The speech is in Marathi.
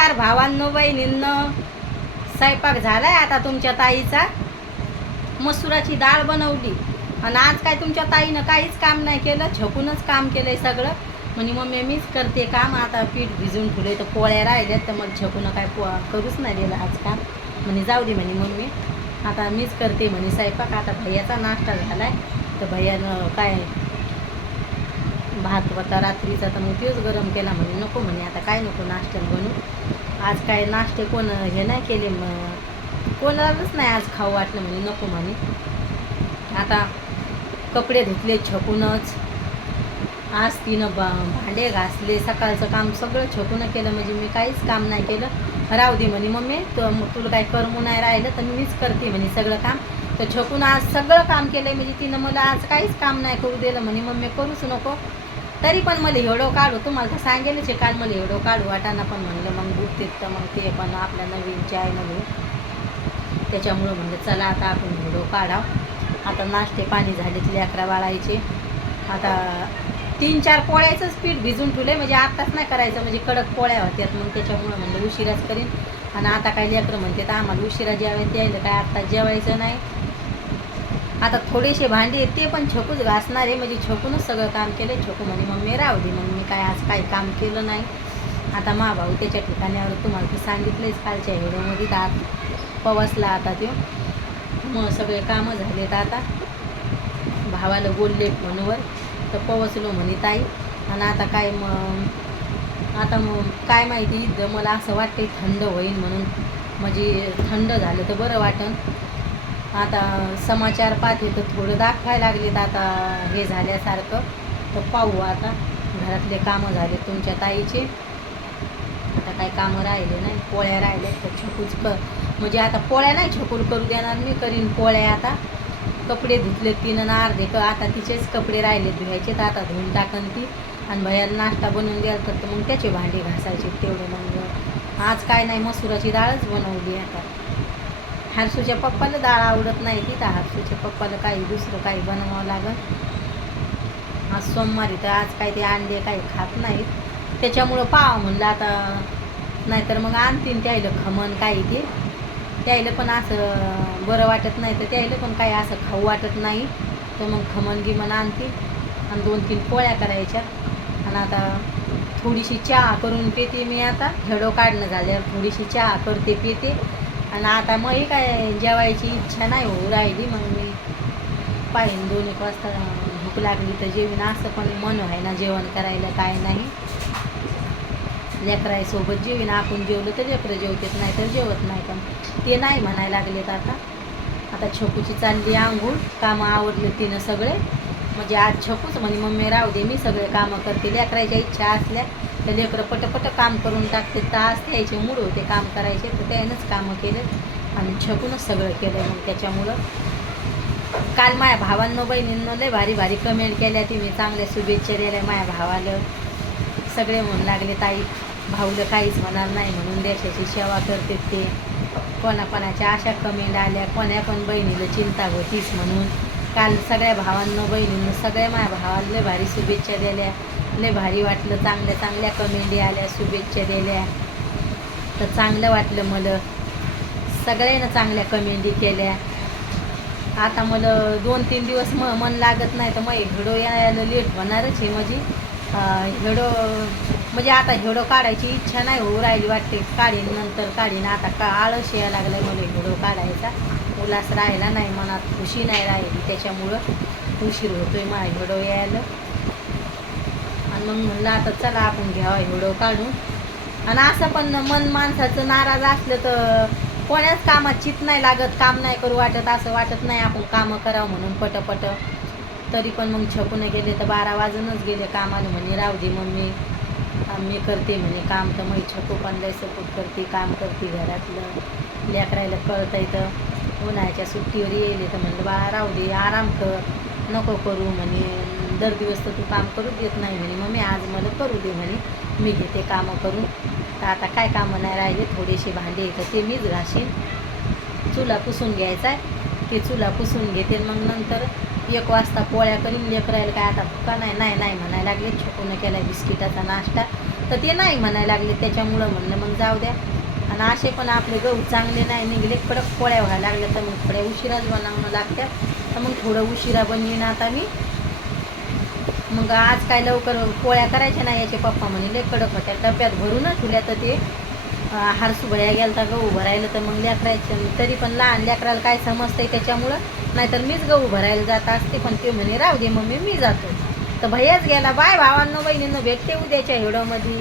नमस्कार भावांनो बहिणींनो. स्वयंपाक झालाय आता तुमच्या ताईचा. मसुराची डाळ बनवली. आणि आज काय तुमच्या ताईनं काहीच काम नाही केलं छकूनच काम केलंय सगळं. म्हणे मम्मी मीच करते काम आता पीठ भिजून ठेवले तर पोळ्या राहिल्यात तर मग झोपून काय पो करूच नाही दिलं आज काम. म्हणे जाऊ दे म्हणे मम्मी आता मीच करते म्हणे स्वयंपाक आता भैयाचा नाश्ता झालाय तर भैयानं काय भात होता रात्रीचा तर मग तोच गरम केला म्हणे नको म्हणे आता काय नको नाश्त्याला बनू आज काय नाश्ते कोण हे नाही केले मग कोणालाच नाही आज खाऊ वाटलं म्हणे नको म्हणे. आता कपडे धुतले छपूनच आज तिनं बा भांडे घासले सकाळचं काम सगळं छपून केलं म्हणजे मी काहीच काम नाही केलं. राहू दे म्हणे मम्मी तर तुला काय करमू नाही राहिलं तर मीच करते म्हणे सगळं काम. तर छपून आज सगळं काम केलं म्हणजे तिनं मला आज काहीच काम नाही करू दिलं म्हणे मम्मी करूच नको. तरी पण मला एवढं काढू तुम्हाला तर सांगेलच आहे काल मला एवढं काढू. वाटाणा पण म्हणलं मग बुटतेत तर मग ते पण आपल्या नवीन चॅनल त्याच्यामुळं म्हणलं चला आता आपण व्हिडिओ काढाव. आता नाश्ते पाणी झाले तिला अकरा वाळायचे आता तीन चार पोळ्याचंच पीठ भिजून ठेवलं म्हणजे आत्ताच नाही करायचं म्हणजे कडक पोळ्या होत्यात. मग त्याच्यामुळं म्हणलं उशिराच करीन. आणि आता काय लेकरं म्हणते तर आम्हाला उशिरा जेवायला द्यायला काय? आत्ता जेवायचं नाही. आता थोडेसे भांडे आहेत ते पण छकूच घासणार आहे. म्हणजे छकूनच सगळं काम केलं छकू म्हणे मम्मी राहू दे मग मी काय आज काही काम केलं नाही. आता मा भाऊ त्याच्या ठिकाणावर तुम्हाला ते सांगितलंच कालच्या व्हिडिओमध्ये तर आत पवसला आता तो मग सगळे कामं झालेत आता. भावाला बोलले फोनवर तर पवसलो म्हणे ताई. आणि आता काय मग आता मग काय माहिती मला असं वाटते थंड होईल म्हणून. म्हणजे थंड झालं तर बरं वाटन. आता समाचार पाहते तर थोडं दाखवायला लागलेत आता हे झाल्यासारखं. तर पाहू आता घरातले कामं झाले तुमच्या ताईचे. आता काही कामं राहिले नाही पोळ्या राहिल्या तर छकूच कर. म्हणजे आता पोळ्या नाही छकूल करू देणार मी करीन पोळ्या आता. कपडे धुतले तिनं ना अर्धे क आता तिचेच कपडे राहिले धुवायचे तर आता धुवून टाकन ती. आणि भयाला नाश्ता बनवून द्याल तर मग त्याचे भांडे घासायचे तेवढे मग. आज काय नाही मसुराची डाळच बनवली आता. हारसूच्या पप्पाला डाळ आवडत नाही ती तर हारसूच्या पप्पाला काही दुसरं काही बनवावं लागत आज सोमवारी तर आज काही ते अंडे काही खात नाहीत. त्याच्यामुळं पाव म्हणलं आता नाहीतर मग आणतीन त्याला खमण काही ते. त्याला पण असं बरं वाटत नाही तर त्याला पण काही असं खाऊ वाटत नाही. तर मग खमण गिमण आणतील आणि दोन तीन पोळ्या करायच्या. आणि आता थोडीशी चहा करून पिते मी आता. हेडो काढणं झाल्यावर थोडीशी चहा करते पिते. आणि आता मग हे काय जेवायची इच्छा नाही होऊ राहिली मग मी पाहिजे दोन एक वाजता भूक लागली तर जेवीन. असं पण मन आहे ना जेवण करायला काय नाही. लेकरायसोबत जेवीन. आपण जेवलं तर लेकरं जेवतेत नाही तर जेवत नाही. पण ते नाही म्हणायला लागलेत आता. आता छकूची चालली आंघोळ कामं आवडले तिनं सगळे. म्हणजे आज छकूच म्हणे मम्मी राहू दे मी सगळे कामं करते. लेकरायच्या इच्छा असल्या तर लेकरं पटपट काम करून टाकते तास त्याचे मूड होते काम करायचे तर त्यानंच कामं केले आणि छकूनच सगळं केलं मग त्याच्यामुळं. काल माझ्या भावांनो बहिणींनो लय भारी भारी कमेंट केल्या ती मी चांगल्या शुभेच्छा दिल्या माझ्या भावाला. सगळे म्हणू लागले ताई भाऊला काहीच म्हणणार नाही म्हणून देशाची सेवा करते ते. कोणाकोणाच्या अशा कमेंट आल्या कोण्या पण बहिणीला चिंता होतीच म्हणून. काल सगळ्या भावांना बहिणींना सगळ्या माझ्या भावाला लय भारी शुभेच्छा दिल्या. लय भारी वाटलं चांगल्या चांगल्या कमेंडी आल्या शुभेच्छा दिल्या. तर चांगलं वाटलं मला. सगळ्यांना चांगल्या कमेंडी केल्या. आता मला दोन तीन दिवस म मन लागत नाही तर मग हेडो यायला लेट होणारच हे माझी. हेडो म्हणजे आता हेडो काढायची इच्छा नाही होऊ राहिली वाटते. काढीन नंतर काढीन. आता का आळस यायला लागला आहे मला हेडो काढायचा. उल्हास राहिला नाही मनात खुशी नाही राहिली. त्याच्यामुळं उशीर होतोय माझ्या व्हिडिओ यायला. आणि मग म्हणलं आता चला आपण घ्यावा व्हिडिओ काढून. आणि असं पण मन माणसाचं नाराज असलं तर कोण्याच कामात चित नाही लागत काम नाही करू वाटत असं वाटत नाही आपण कामं करावं म्हणून पटपट. तरी पण मग छपून गेले तर बारा वाजूनच गेले कामाला म्हणे राहू दे मम्मी मी करते म्हणे काम तर मग छकू पण लय सपोर्ट करते काम करते घरातलं. लेकरायला कळतं येतं उन्हाळ्याच्या सुट्टीवर येईल तर म्हणलं बाळा राहू दे आराम कर नको करू म्हणे. दर दिवस तर तू काम करू देत नाही म्हणे. मग मी आज मला करू दे म्हणे. मी घेते कामं करून. तर आता काय कामं नाही राहिले थोडेसे भांडे तर ते मीच घासीन चुला पुसून घ्यायचा आहे. ते चुला पुसून घेते मग नंतर एक वाजता पोळ्या करीन लेकरायला काय आता भुका नाही नाही नाही म्हणायला लागले. छोटून केला बिस्किटाचा नाश्ता. तर ते नाही म्हणायला लागले त्याच्यामुळं म्हणलं मग जाऊ द्या. आणि असे पण आपले गहू चांगले नाही निघले कडक पोळ्या व्हायला लागल्या. तर मग थोड्या उशिराच बनवणं लागत्या. तर मग थोडं उशिरा बनवीन आता मी. मग आज काय लवकर पोळ्या करायच्या नाही याचे पप्पा म्हणे लय कडक होत्या. डब्यात भरूनच ठेवल्या तर ते हारसू भया गेला तर गहू भरायला तर मग लेकरायचं. तरी पण लहान लेकराला काय समजतंय त्याच्यामुळं? नाहीतर मीच गहू भरायला जात असते पण ते म्हणे राहू दे मम्मी मी जातो. तर भैयाच गेला बाय भावांनो बहिणींनो भेटते उद्याच्या हिडोमध्ये